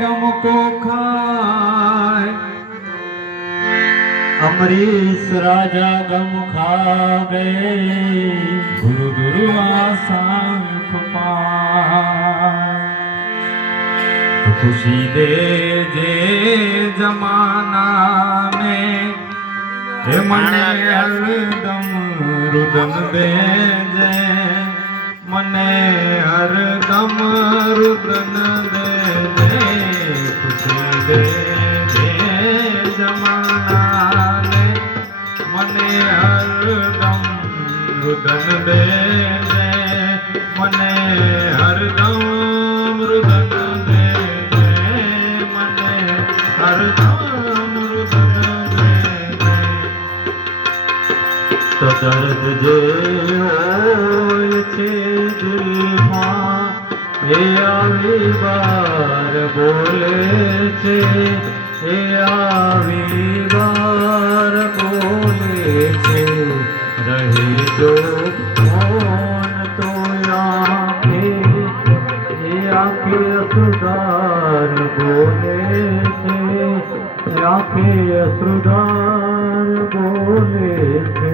गम को खाए। अमरीश राजा गम खावे, गुरु गुरु आसांख पाए। तो खुशी दे जे जमाना में हे मने हरदम रुदन दे जे, मने हरदम रुदन दे जे। खुशी दे जे जमाना में मने हरदम रुदन दे जे, मने हरदम रुदन दे जे, मने हरदम रुदन दे जे। तो दर्द जे होय छे दिलमां, हे આવી વાર બોલે છે, हे આવી વાર બોલે છે। રહે જો મૌન તો આંખે અશ્રુધાર બોલે છે, આંખે અશ્રુધાર બોલે છે।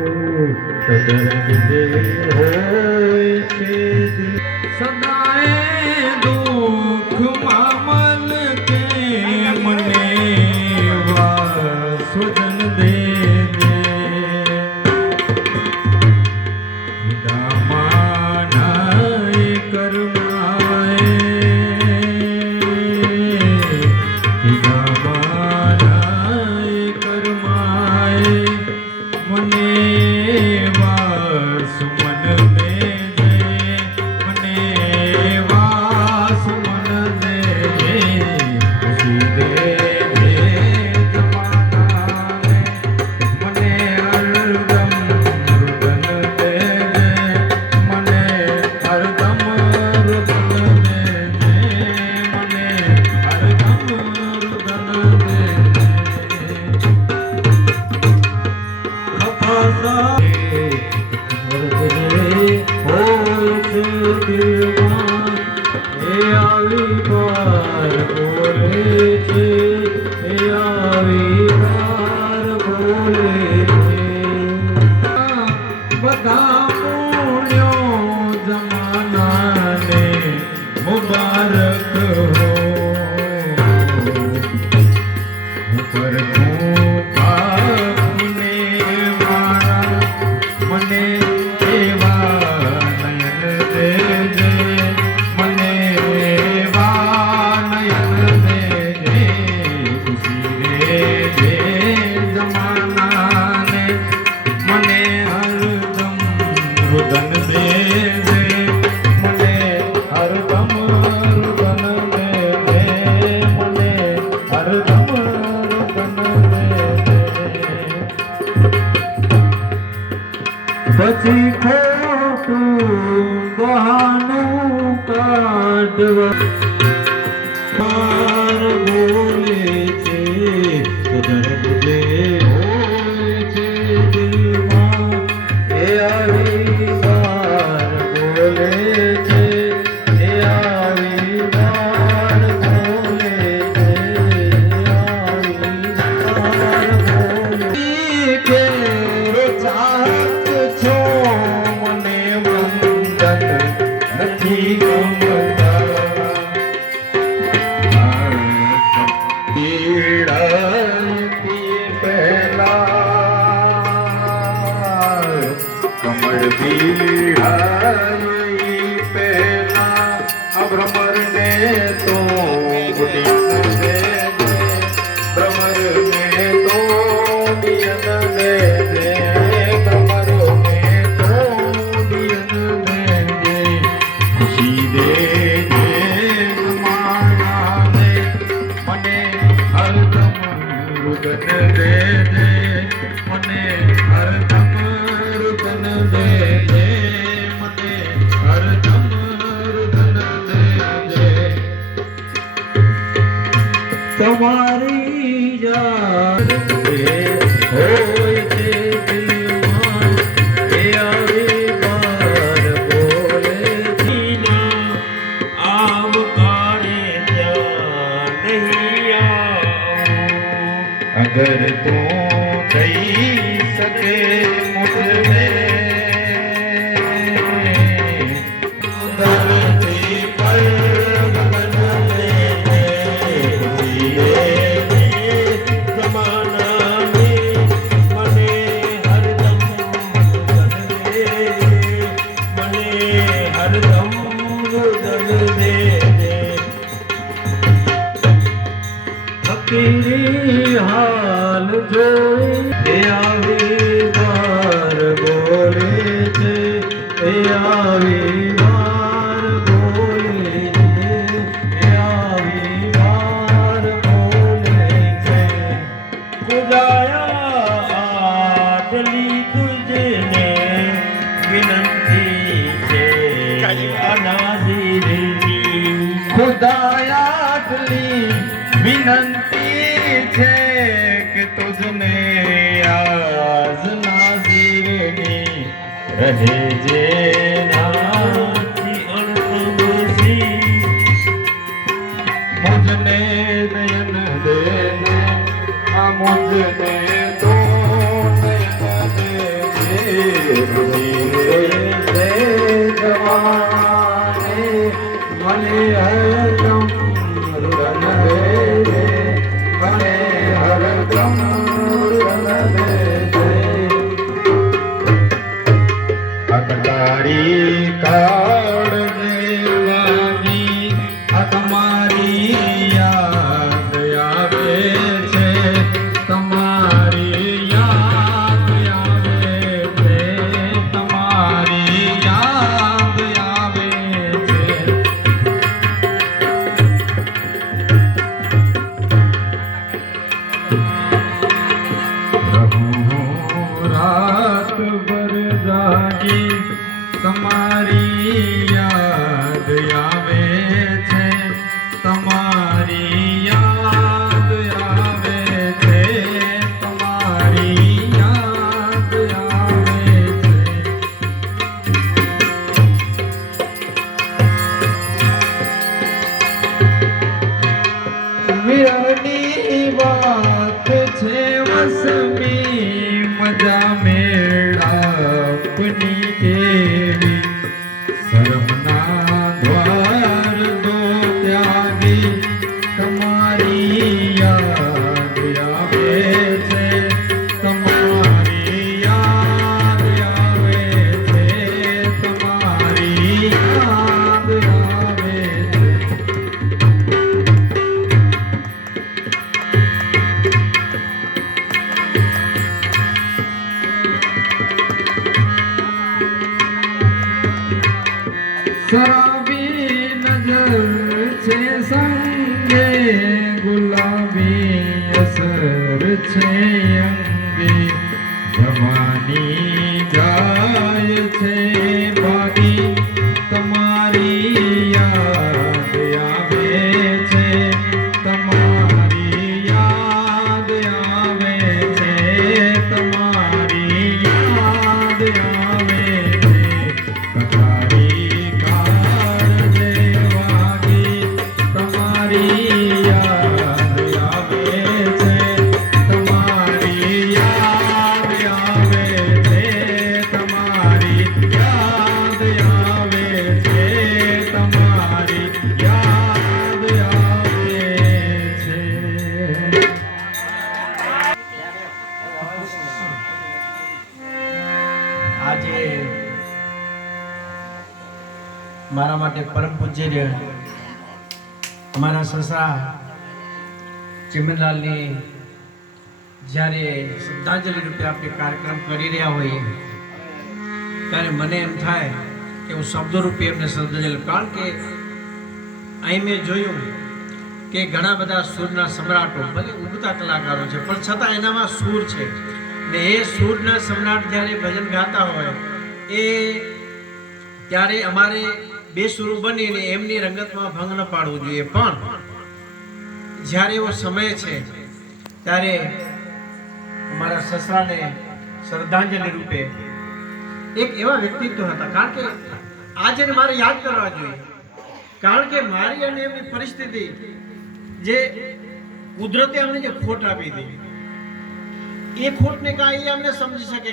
દર્દ જે હોય છે सदाए दुख मामल के मने वासुजन दे जे। दामानाए करमाए, दामानाए करमाए, मने वासुमन दे जे, मने वासुमन दे जे। खुशी दे जे जमाना में मने हरदम रुदन दे जे, मने हरदम रुदन दे जे, मने हरदम रुदन दे जे। खफा दर्द जे होय छे दिलमां, हे આવી વાર બોલે છે, हे આવી વાર બોલે છે। બધા પુણ્યો જમાનાને મુબારક હો। ઉપર પાપને મારા મને એવા નયન દેજે, મને એવા નયન દેજે। ખુશી દેજે જમાનાને મને હરદમ રુદન દેજે, મને હરદમ રુદન દેજે, મને હરદમ રુદન દેજે। પછી ખોટું બહાનું કાઢવા વાર બોલે છે। તો દર્દ જે હોય છે દિલમાં, એ આવી વાર બોલે છે, એ આવી વાર બોલે છે, આવી વાર બોલે છે। ચાહત છો મને વંદન નથી ગમતા। પીડાતી પહેલા કમળ પીડાઈ પહેલા ભ્રમરને તો ઉડીન દે, ભ્રમરને તો ઉડીન દે, ભ્રમરને તો ઉડીન દે। ખુશી દે જે જમાનાને મને હરદમ રુદન દે જે, મને હરદમ રુદન દે જે, મને હરદમ રુદન દે જે। તમારી યાદ હોય છે દિલમાં, એ આવી વાર બોલે છે। આવકારે ત્યાં नहीं आऊं। अगर तू दई सके मुझे धरती पर गगन में जमाना में मने हरदम रुदन दे, मने हरदम रुदन दे दे। फकीरी हाल जोई આવી વાર બોલે છે, આવી વાર બોલે છે, આવી વાર બોલે છે। ખુદાયા આટલી તુજને વિનંતી છે, અનાદિરની खुदायाटली विनंती છે કે તુજને આજ નાઝીરની રહે જે નાથી અણસમસી મુझने नयन दे दे आ मुझने तो नयन दे दे जवाने मने हरदम रुदन दे दे मने हरदम रुदन दे दे अकतारी काड़ देवानी आ તમારી યાદ આવે છે, તમારી યાદ આવે છે, તમારી યાદ આવે છે। રહું રાત ભર જાગી તમારી યાદ આવે છે, તમારી યાદ આવે છે, તમારી યાદ આવે છે। વિરહની વાત છે વસમી મજા મેળાપની કેવી શરમના દ્વાર દો ત્યાગી તમારી યાદ આવે છે, તમારી યાદ આવે છે, તમારી યાદ આવે છે। શરાબી નજર છે સંગે ગુલાબી અસર છે અંગે જવાની જાય છે ભાગી તમારી યાદ આવે છે, તમારી યાદ આવે છે, તમારી યાદ આવે છે। તમારી કાર દેવાગી તમારી યાદ આવે છે, તમારી યાદ આવે છે, તમારી યાદ આવે છે, તમારી યાદ આવે છે। આજે મારા માટે પરમ પૂજ્ય અમારા સસરા ચિમનલાલની જ્યારે શ્રદ્ધાંજલિ રૂપે આપણે કાર્યક્રમ કરી રહ્યા હોઈએ ત્યારે મને એમ થાય કે હું શબ્દો રૂપે એમને શ્રદ્ધાંજલિ, કારણ કે અહીં મેં જોયું કે ઘણા બધા સૂરના સમ્રાટો ભલે ઉગતા કલાકારો છે પણ છતાં એનામાં સૂર છે ને એ સૂરના સમ્રાટ જ્યારે ભજન ગાતા હોય એ ત્યારે અમારે બેસુરું બનીને એમની રંગતમાં ભંગ ન પાડવું જોઈએ, પણ જ્યારે એવો સમય છે ત્યારે અમારા સસરાને શ્રદ્ધાંજલિ રૂપે એક એવા વ્યક્તિત્વ હતા, કારણ કે આજે મારે યાદ કરવા જોઈએ, કારણ કે મારી અને એમની પરિસ્થિતિ જે કુદરતે અમને જે ખોટ આપી હતી એ ખોટને કાંઈ અમને સમજી શકે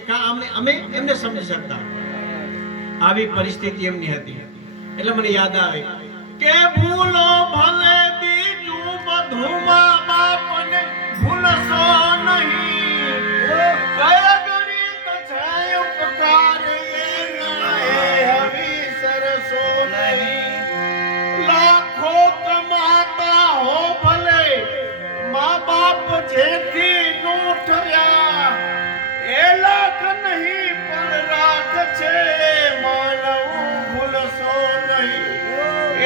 અમે એમને સમજી શકતા આવી પરિસ્થિતિ એમની હતી એટલે મને યાદ આવે કે ભૂલો ભલે બીજું બધું મા બાપને ભૂલશો નહીં કયા ગણિત જાય ઉપકાર એ વિસરશો નહીં લાખો કમાતા હો ભલે મા બાપ જેથી નો ઠર્યા એ લાખ નહીં પણ રાખ છે માનવ ભૂલશો નહીં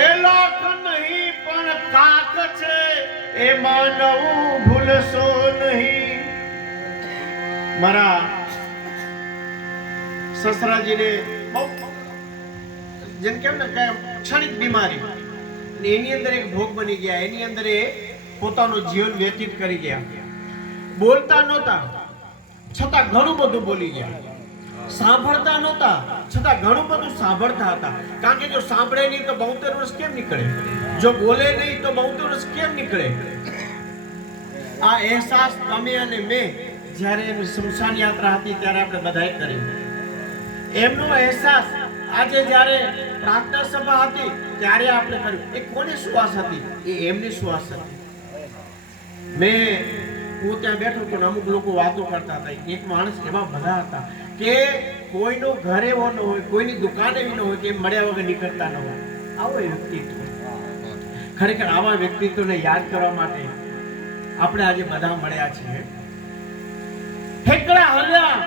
એ લાખ નહીં પણ કાક છે એ માનવ ભૂલશો નહીં. મારા સસરાજીને બહુ જેમ કેમ ને કે ક્ષણિક બીમારી ને એની અંદર એક ભોગ બની ગયા, એની અંદર એ પોતાનું જીવન વ્યતીત કરી ગયા. બોલતા નહોતા છતાં ઘણું બધું બોલી ગયા, સાંભળતા નહોતા છતાં ઘણું બધું સાંભળતા હતા. કારણ કે જો સાંભળે નહીં તો 72 વર્ષ કેમ નીકળે, જો બોલે નહીં તો 72 વર્ષ કેમ નીકળે. આ અહેસાસ તમે અને મેં જ્યારે એની સ્મશાન યાત્રા હતી ત્યારે આપણે બધાએ કરી. એમનો અહેસાસ આજે જ્યારે પ્રાર્થના સભા હતી ત્યારે આપણે કર્યું. એ કોની સુવાસ હતી? એ એમની સુવાસ હતી. હું ત્યાં બેઠો તો અમુક લોકો વાતો કરતા હતા. એક માણસ એવા બધા હતા કે કોઈનો ઘર એવો ન હોય, કોઈની દુકાન એવી ન હોય કે મળ્યા વગર નીકળતા ન હોય. આવો વ્યક્તિત્વ. ખરેખર આવા વ્યક્તિત્વને યાદ કરવા માટે આપણે આજે બધા મળ્યા છીએ. ઠેકડા હલ્યા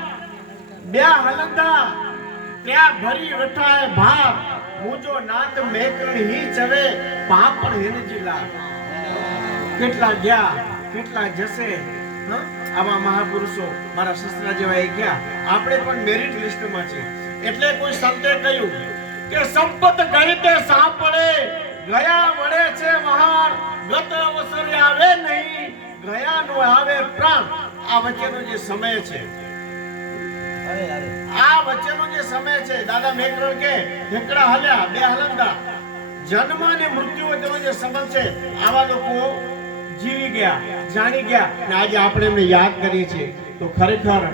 બે હલંદા ત્યાં ભરી વઠાય ભાવ મુજો નાત મેકણ હી ચવે પાપણ હેનજી લાગ. કેટલા ગયા કેટલા જશે આવા મહાપુરુષો મારા સસરા જેવા એ ગયા. આપણે પણ મેરિટ લિસ્ટમાં છે. એટલે કોઈ સંતે કહ્યું કે સંપત ગઈ તે સાંપડે ગયા વડે છે મહાન ગત અવસરે આવે નહીં ગયા નો આવે પ્રાણ. આ વચ્ચેનો જે સમય છે, આ વચ્ચેનો જે સમય છે, દાદા મેકરણ કે ઢેકડા હલ્યા બે હલંદા. જન્મ અને મૃત્યુ વચ્ચેનો જે સંબંધ છે, આવા લોકો જીવી ગયા, જાણી ગયા અને આજે આપણે એમને યાદ કરીએ છીએ. તો ખરેખર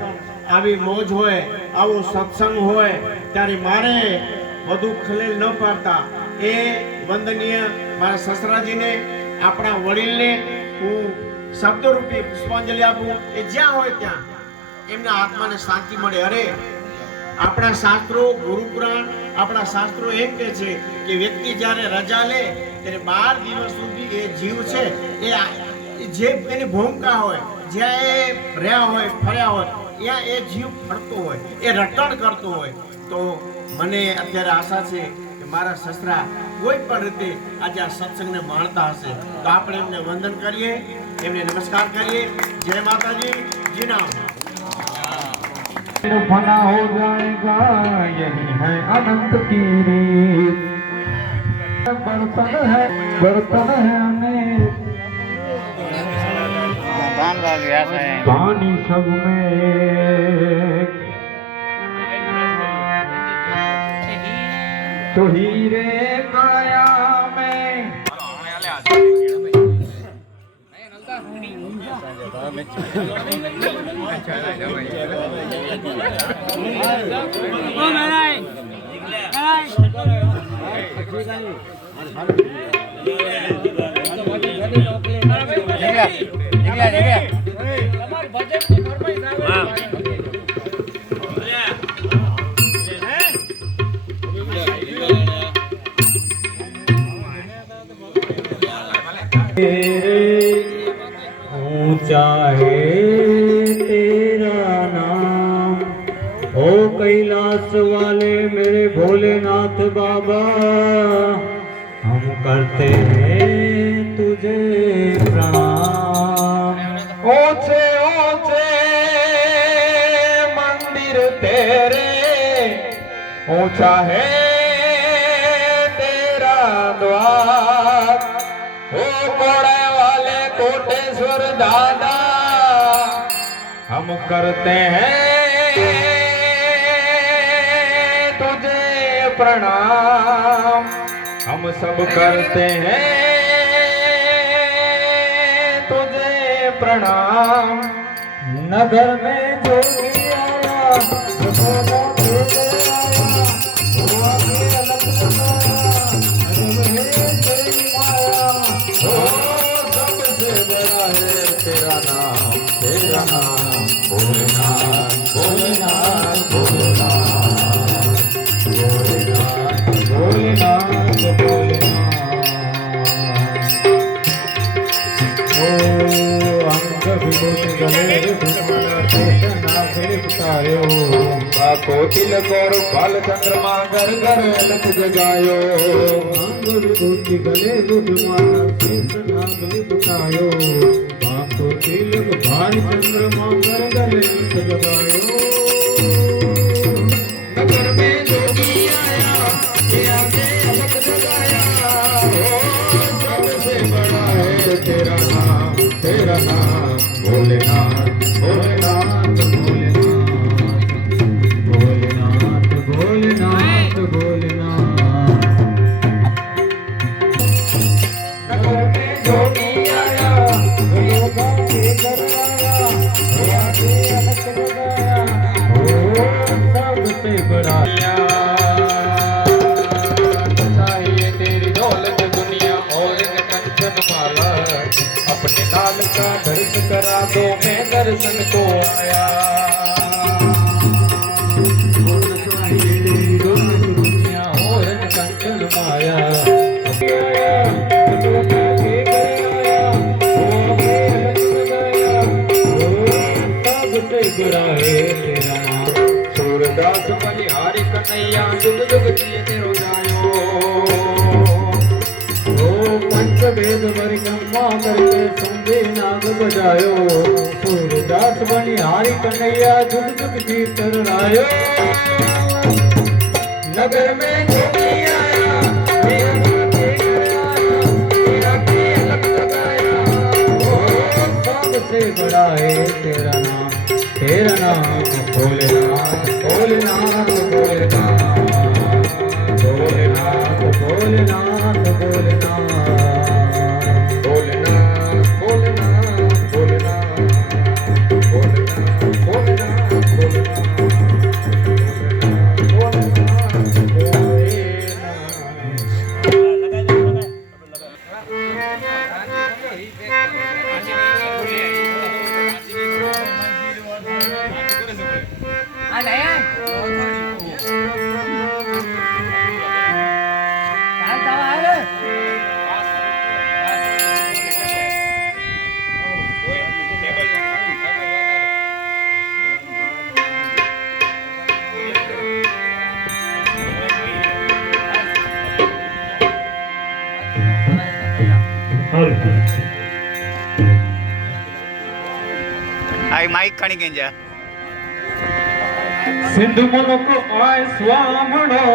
આવી મોજ હોય, આવો સત્સંગ હોય ત્યારે મારે વધુ ખલેલ ન પાડતા એ વંદનીય મારા સસરાજીને, આપણા વડીલને હું શબ્દરૂપી પુષ્પાંજલિ આપું. એ જ્યાં હોય ત્યાં એમના આત્માને શાંતિ મળે. અરે આપણા શાસ્ત્રો, ગુરુ પુરાણ, આપણા શાસ્ત્રો એમ કહે છે કે વ્યક્તિ જ્યારે રજા લે ત્યારે 12 દિવસ સુધી એ જીવ છે એ જે એની ભૂમિકા હોય, જ્યાં એ રહ્યા હોય, ફર્યા હોય, ત્યાં એ જીવ ફરતો હોય, એ રટણ કરતો હોય. તો મને અત્યારે આશા છે કે મારા સસરા કોઈ પણ રીતે આજે આ સત્સંગને માણતા હશે. તો આપણે એમને વંદન કરીએ, એમને નમસ્કાર કરીએ. જય માતાજી. જી નામ फना हो जाएगा यही है अनंत की रीत. बर्तन है हमें पानी सब में तो हीरे काया में ऊंचा है तेरा नाम ओ कैलाश वाले मेरे भोलेनाथ बाबा. हम करते हैं तुझे प्रणाम. ऊंचे ऊंचे मंदिर तेरे, ऊंचा है तेरा द्वार. ओ कोड़े वाले कोटेश्वर दादा हम करते हैं तुझे प्रणाम. हम सब करते हैं तुझे प्रणाम। नगर में जोगी आया, यशोदा भेज आया, हुआ के अलग लगाया, अजब है तेरी माया। ओ सबसे बड़ा है तेरा नाम, तेरा नाम भोलेनाथ, भोलेनाथ, भोलेनाथ, भोलेनाथ, भोलेनाथ। ओ अंग विभूति गले विभूमाना शेष नाग लिपटायो, बाको तिलक और बाल चंद्रमा घर घर अलख जगायो। अंग विभूति गले विभूमाना शेष नाग लिपटायो, बाको तिलक भाल चंद्रमा कर गले जगायो। नगर में जोगी आया, ये आके अलख जगाया। ओ सबसे बड़ा है तेरा नाम, तेरा नाम भोलेनाथ, भोलेनाथ, भोलेनाथ, भोलेनाथ, भोलेनाथ। नगर में जोगी आया, योगा के घर आया, हुआ के अलग लगाया, ओ सबसे बड़ा चाहिए तेरी दौलत दुनिया और न कंचन माला। अपने लाल का दर्शन करा दो, मैं दर्शन को आया। दुनिया और न कंचन माया। योगा के घर आया, हुआ के अलग लगाया, ओ सबसे बड़ा है तेरा नाम। सूरदास बलिहारी कन्हैया जुग जुग जिए तेरो जायो। ओ पंचभेद परिक्रमा करके संगे नाग बजायो, सूरदास बनिहारी कन्हैया जुग जुग जी तररायो। नगर में जोगी आया, मेरा के घर आया, मेरा के अलग लगाया। ओ सबसे बड़ा है तेरा नाम, तेरा नाम भोलेनाथ, भोलेनाथ, भोलेनाथ, भोलेनाथ, भोलेनाथ, भोलेनाथ। भोलेनाथ, भोलेनाथ, भोलेनाथ, भोलेनाथ, भोलेनाथ, भोलेनाथ, आई माइक खणी कंहिंजा सिंध मुल्क आए स्वामणो,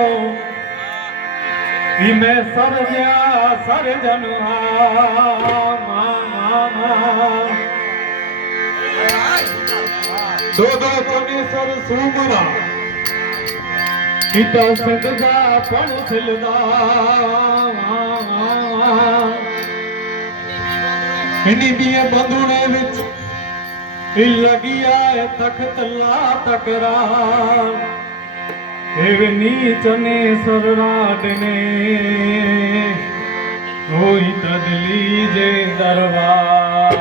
इमे सरजा सरजन दो दो तने सर सूमरा, इता सिंध जा पण सिलदा। इनी दिए बंदूने विच लगिया है तख्त ला तकरार, एवे नीचने सरराट ने होई तदली जे दरबार।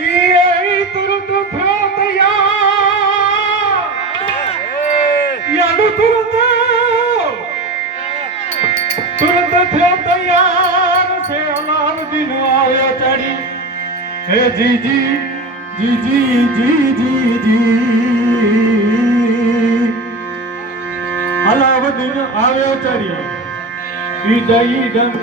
ये तुरत थियो तैयार, याडू तुरत थियो तैयार से अलाउद्दीन आयो चढ़ी। हे जी जी जी जी जी जी जी अलाउद्दीन आयो चढ़ी। ई दई डम के